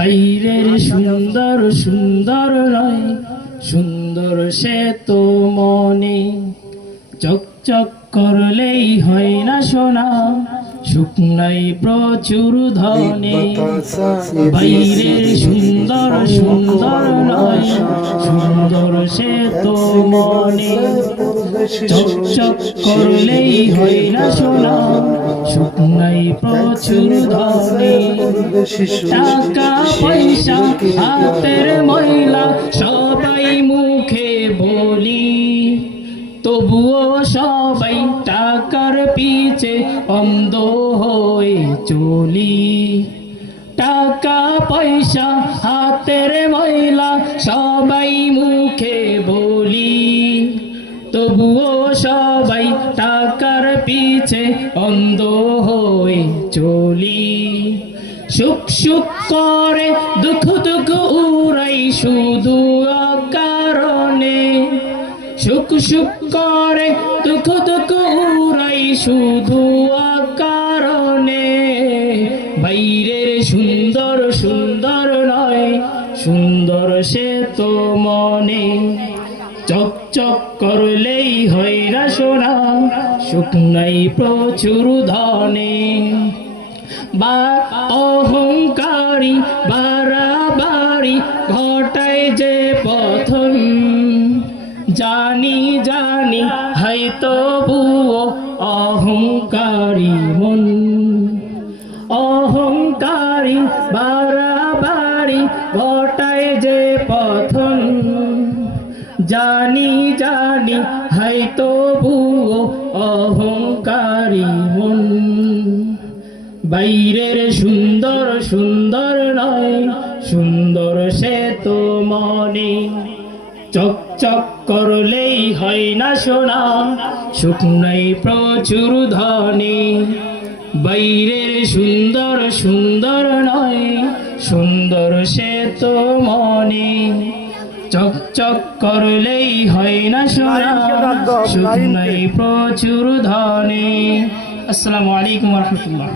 বাইরের সুন্দর সুন্দর নয়, সুন্দর সে তো মনে। চকচক করলেই হয় না সোনা, সুখ নাই প্রচুর ধনে। বাইরের সুন্দর সুন্দর নয়, সুন্দর সে তো মনে। চকচক করলেই হয় না সোনা, সুখ নাই প্রচুর ধনে। টাকা পয়সা হাতের ময়লা সবাই মুখে বলি, তবুও সবাই টাকার পিছে অন্ধ হয়ে চলি। টাকা পয়সা হাতের ময়লা সবাই মুখে বলি, তবুও সবাই টাকার পিছে অন্ধ হয়ে চলি। সুখ সুখ করে দুঃখ দুঃখ উড়াই শুধু অকারণে। সুখ সুখ করে দুঃখ দুঃখ উড়াই শুধু অকারণে। বাইরের সুন্দর সুন্দর নয়, সুন্দর সে তো মনে। চকচক করলেই হয় না সোনা, সুখ নাই প্রচুর ধনে। বা অহংকারী বাড়াবাড়ি ঘটায় যে প্রথম, জানি জানি হয়তো বুয়ো অহংকারী মন। অহংকারী বাড়াবাড়ি ঘটায় যে প্রথম, জানি জানি হয়তো বুয়ো অহংকারী মন। বাইরের সুন্দর সুন্দর নয়, সুন্দর সে তো মনে। চকচক করলেই হয় না সোনা, সুখ নাই প্রচুর ধনে। বাইরের সুন্দর সুন্দর নয়, সুন্দর সে তো মনে। চকচক করলেই হয় না সোনা, সুখ নাই প্রচুর ধনে। আসসালামু আলাইকুম ওয়া রাহমাতুল্লাহ।